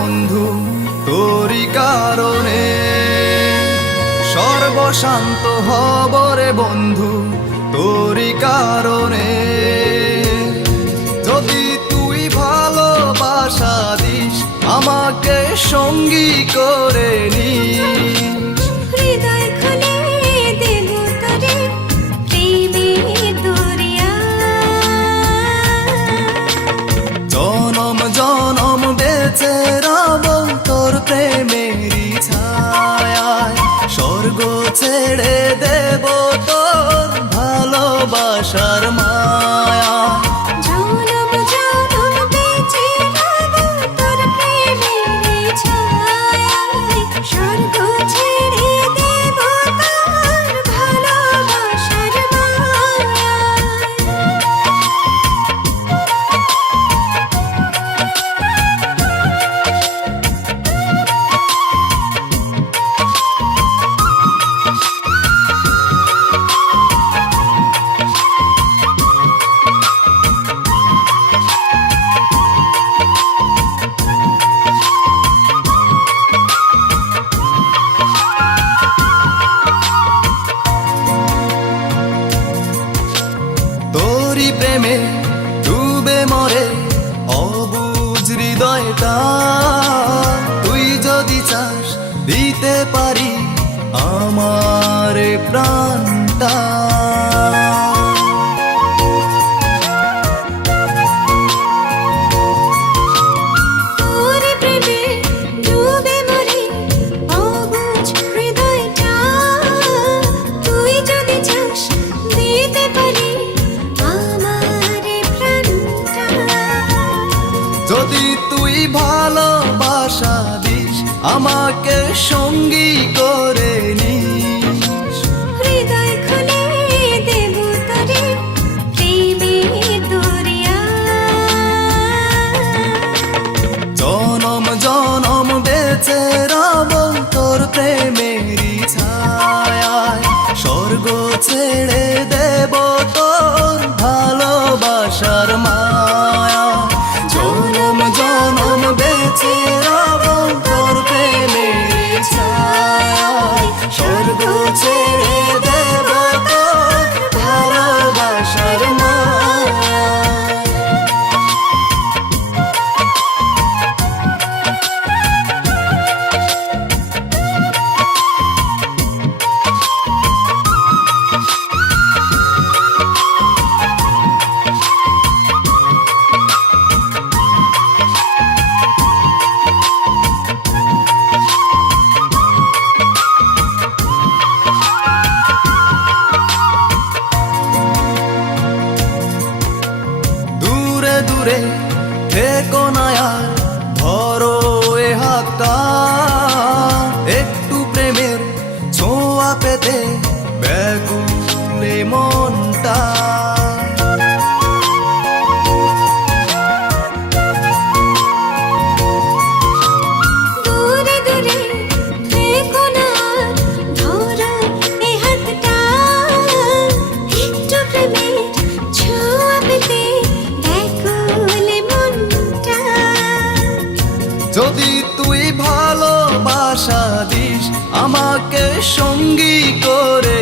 বন্ধু তোরি কারণে, সর্বশান্ত হব রে বন্ধু তোরি কারণে। যদি তুই ভালোবাসা দিস আমাকে সঙ্গী করে নিস, হৃদয় খুলে দেব তোরে প্রেমের দরিয়া। জনম জনম বেঁচে রব তোর প্রেমেরই ছায়ায়, স্বর্গ ছেড়ে দেব তোর ভালোবাসার মায়া। জনম জনম বেঁচে রব তোর প্রেমের ছায়ায়, স্বর্গ ছেড়ে দেব তোর ভালোবাসার মায়ায়। তোরি প্রেমে ডুবে মরে অবুঝ হৃদয়টা, তুই যদি চাস দিতে পারি আমার প্রাণটা। তোর প্রেমে ডুবে মরে অবুঝ হৃদয়টা, তুই যদি চাস দিতে পারি আমার প্রাণটা। যদি তুই ভালোবাসা দিস আমাকে সঙ্গী করে নিস, হৃদয় খুলে দেব তোরে প্রেমের দরিয়া। জনম জনম বেঁচে রব তোর প্রেমেরই ছায়ায়, স্বর্গ ছেড়ে দেব তোর ভালোবাসার মায়া। জনম জনম বেঁচে রব তোর প্রেমেরই ছায়ায়, স্বর্গ ছেড়ে দেব তোর ভালোবাসার মায়া। দূরে দূরে থেকো না আর ধরো এ হাতটা, একটু প্রেমের ছোঁয়া পেতে ব্যাকুলে মনটা। দূরে দূরে থেকো না আর ধরো এ হাতটা, একটু প্রেমের ছোঁয়া পেতে ব্যাকুল মনটা। যদি তুই ভালোবাসা দিস আমাকে সঙ্গী করে